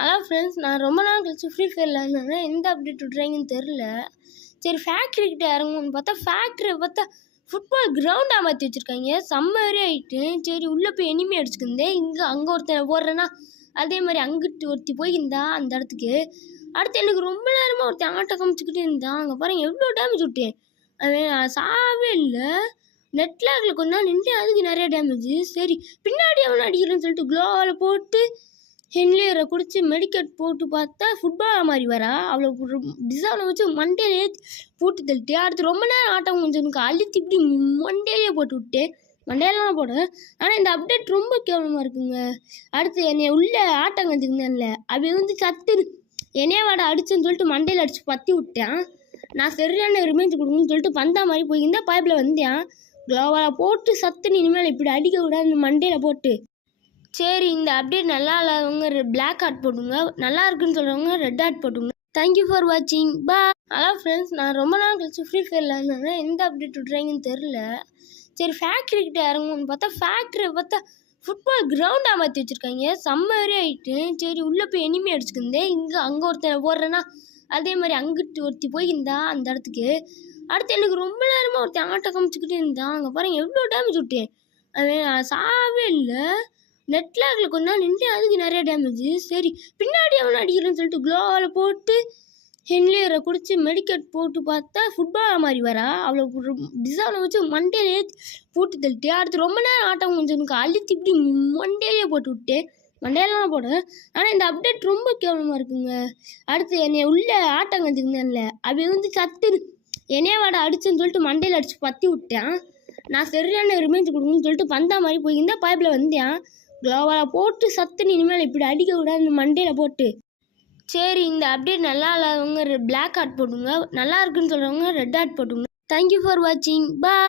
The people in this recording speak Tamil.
ஹலோ ஃப்ரெண்ட்ஸ், நான் ரொம்ப நாள் கழிச்சு ஃப்ரீ ஃபயரில் இருந்தேன். எந்த அப்டேட் விட்றாங்கன்னு தெரில. சரி ஃபேக்ட்ரிக்கிட்ட இறங்குவோன்னு பார்த்தா ஃபேக்ட்ரியை பார்த்தா ஃபுட்பால் கிரவுண்டாக மாற்றி வச்சுருக்காங்க. செம்மறி ஆகிட்டு சரி உள்ளே போய் எனிமி அடிச்சுக்கிந்தேன். அங்கே ஒருத்தன் போடுறேன்னா அதே மாதிரி அங்கிட்டு ஒருத்தி போயிருந்தா அந்த இடத்துக்கு. அடுத்து எனக்கு ரொம்ப நேரமாக ஒருத்தன் ஆட்டை காமிச்சிக்கிட்டே இருந்தான். அங்கே பாருங்க எவ்வளோ டேமேஜ் விட்டேன். அவன் சாவே இல்லை. நெட்லாகில் கொஞ்ச நாள் நின்று அதுக்கு நிறைய டேமேஜ். சரி பின்னாடி அவனை அடிக்கிறேன்னு சொல்லிட்டு க்ளோவால் போட்டு ஹென்லியரை குடிச்சு மெடிக்கெட் போட்டு பார்த்தா ஃபுட்பால் மாதிரி வரா. அவளை டிசாவில் வச்சு மண்டையிலே போட்டு தள்ளிட்டு அடுத்து ரொம்ப நேரம் ஆட்டம் கொஞ்சம் எனக்கு அழுத்தி இப்படி மண்டையிலே போட்டு விட்டேன். மண்டையிலாம் போட. ஆனால் இந்த அப்டேட் ரொம்ப கேவலமாக இருக்குங்க. அடுத்து என்னை உள்ள ஆட்டம் கஞ்சுக்குந்தேன்ல அவன் சத்து என்னைய வாட அடிச்சுன்னு சொல்லிட்டு மண்டையில் அடித்து பற்றி விட்டேன். நான் சரியான ரிமேஞ்ச் கொடுக்கணும்னு சொல்லிட்டு பந்தா மாதிரி போயிருந்தேன். பைப்பில் வந்தேன். க்ளோவால் போட்டு சத்துன்னு இனிமேல் இப்படி அடிக்கக்கூடாது மண்டையில் போட்டு. சரி இந்த அப்டேட் நல்லா இல்லாதவங்க பிளாக் ஹார்ட் போட்டுங்க, நல்லா இருக்குன்னு சொல்கிறவங்க ரெட் ஹார்ட் போட்டுங்க. தேங்க்யூ ஃபார் வாட்சிங். பாய். ஹலோ ஃப்ரெண்ட்ஸ், நான் ரொம்ப நாள் கழிச்சு ஃப்ரீ ஃபயரில் இருந்தேன். எந்த அப்டேட் விட்றாங்கன்னு தெரில. சரி ஃபேக்ட்ரிக்கிட்ட இறங்குவோன்னு பார்த்தா ஃபேக்ட்ரியை பார்த்தா ஃபுட்பால் கிரவுண்டாக மாற்றி வச்சுருக்காங்க. செம்மறி ஆகிட்டு சரி உள்ளே போய் எனிமி அடிச்சுக்கிந்தேன். அங்கே ஒருத்தன் போடுறேன்னா அதே மாதிரி அங்கிட்டு ஒருத்தி போயிருந்தா அந்த இடத்துக்கு. அடுத்து எனக்கு ரொம்ப நேரமாக ஒருத்தன் ஆட்டை காமிச்சிக்கிட்டே இருந்தான். அங்கே பாருங்க எவ்வளோ டேமேஜ் விட்டேன். அவன் சாவே இல்லை. நெட்லாகில் கொஞ்ச நாள் நின்று அதுக்கு நிறைய டேமேஜ். சரி பின்னாடி அவனை அடிக்கிறேன்னு சொல்லிட்டு க்ளோவால் போட்டு ஹென்லியரை குடிச்சு மெடிக்கெட் போட்டு பார்த்தா ஃபுட்பால் மாதிரி வரா. அவளை டிசாவில் வச்சு மண்டையிலே போட்டு தள்ளிட்டு அடுத்து ரொம்ப நேரம் ஆட்டம் கொஞ்சம் எனக்கு அழுத்தி இப்படி மண்டையிலே போட்டு விட்டேன். மண்டையெல்லாம் போட. ஆனால் இந்த அப்டேட் ரொம்ப கேவலமாக இருக்குங்க. அடுத்து என்னை உள்ள ஆட்டம் கஞ்சுக்குந்தேன்ல அவன் சத்து என்னைய வாட அடிச்சுன்னு சொல்லிட்டு மண்டையில் அடித்து பற்றி விட்டேன். நான் சரியான ரிமேஞ்ச் கொடுக்கணும்னு சொல்லிட்டு பந்தா மாதிரி போயிருந்தேன். பைப்பில் வந்தேன். க்ளோவால் போட்டு சத்துன்னு இனிமேல் இப்படி அடிக்கக்கூடாது மண்டையில் போட்டு. சரி இந்த அப்டேட் நல்லா இல்லாதவங்க பிளாக் ஹார்ட் போட்டுங்க, நல்லா இருக்குன்னு சொல்கிறவங்க ரெட் ஹார்ட் போட்டுங்க. தேங்க்யூ ஃபார் வாட்சிங். பாய்.